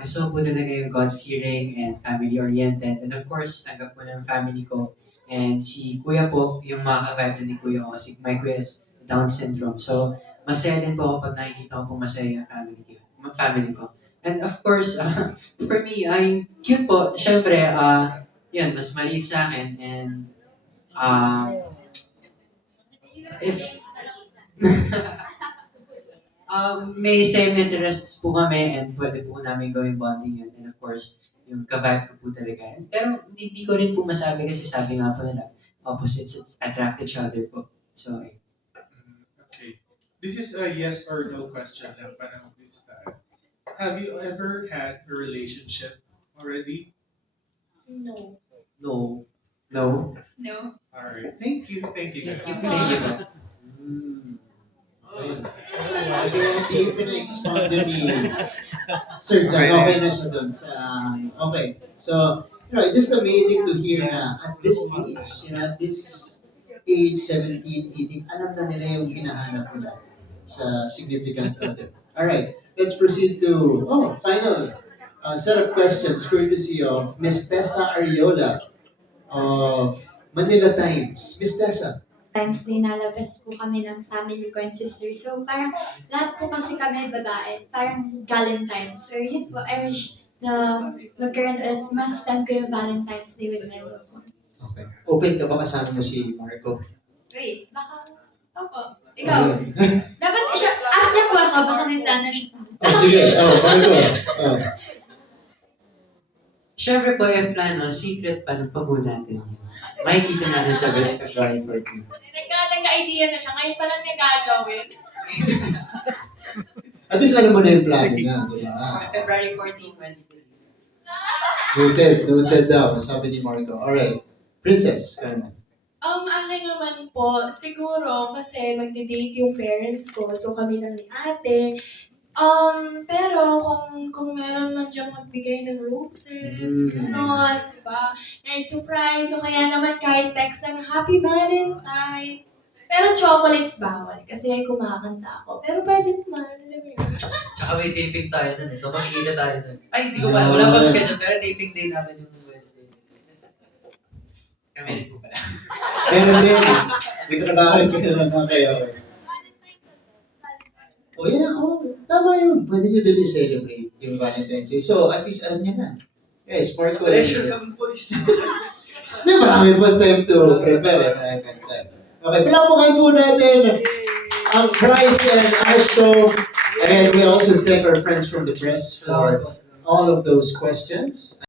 Gusto ko po talaga yung God-fearing and family-oriented. And of course, tanggap po ng family ko. And si Kuya po, yung makaka-vibe din ni Kuya ko kasi my Kuya is Down syndrome. So, masaya din po ako pag nakikita ko po masaya yung family ko. And of course, for me, ay cute po. Siyempre, yun, mas maliit sa akin. And, if may same interests po kami and pwede po namin gawing bonding yun. And of course, yung ka-vibe ko po talaga. Pero hindi ko rin po masabi kasi sabi nga po nila, opposites attract each other po. So, Okay. This is a yes or no question lang. Parang this, have you ever had a relationship already? No. No. no. No. Alright. Thank you. Thank you. Thank you. Thank you po. Ayun. Hindi yung pina-expound ni Sir John, okay na siya dun sa, okay. So, it's just amazing to hear na at this age, at this age, 17, 18, alam na nila yung hinahanap nila sa significant other. Alright, let's proceed to, final set of questions courtesy of Miss Tessa Ariola of Manila Times. Miss Tessa, Valentine's Day, nalabas po kami ng family ko and sister. So parang lahat po kasi kami babae, parang Valentine's. So yun po, I wish na magkaroon ulit, mas spend ko yung Valentine's Day with my loved one. Okay. Open ka ba kasama mo si Marco? Wait, baka, opo, ikaw. Dapat siya, ask niya po ako, baka may plano siya sa akin. Oh, sige. Oh, Marco. Oh. Siyempre po, yung plano, secret pa pa po natin yun. Makikita natin sa February 14. Nagka-idea na siya, ngayon pa lang nagagawin. At least alam mo na yung plano niya, di ba? February 14, Wednesday. Noted daw, sabi ni Marco. Alright. Princess, kaya mo. Akin naman po, siguro kasi magde-date yung parents ko, so kami lang ni ate. Pero kung meron man diyang magbigay ng roses, gano'n, diba? May surprise, o kaya naman kahit text ng Happy Valentine. Pero chocolates bawal, kasi kumakanta ako. Pero pwede naman, alam mo yun. Tsaka may taping tayo nun eh. So magkita tayo nun. Ay, hindi ko pa. Wala pa schedule. Pero taping day namin yung Wednesday. Kami rin po pala. Meron din. Hindi ko nabakit ko naman mga kayo. O yan, tama yun. Pwede nyo din i-celebrate yung Valentine's Day. So, at least alam niya na. Yes, Marco. Pressure kami boys. Hindi, marami pa time to prepare. Marami pa time. Okay, pinapakan po natin ang Bryce and Ashto. And we also thank our friends from the press for all of those questions.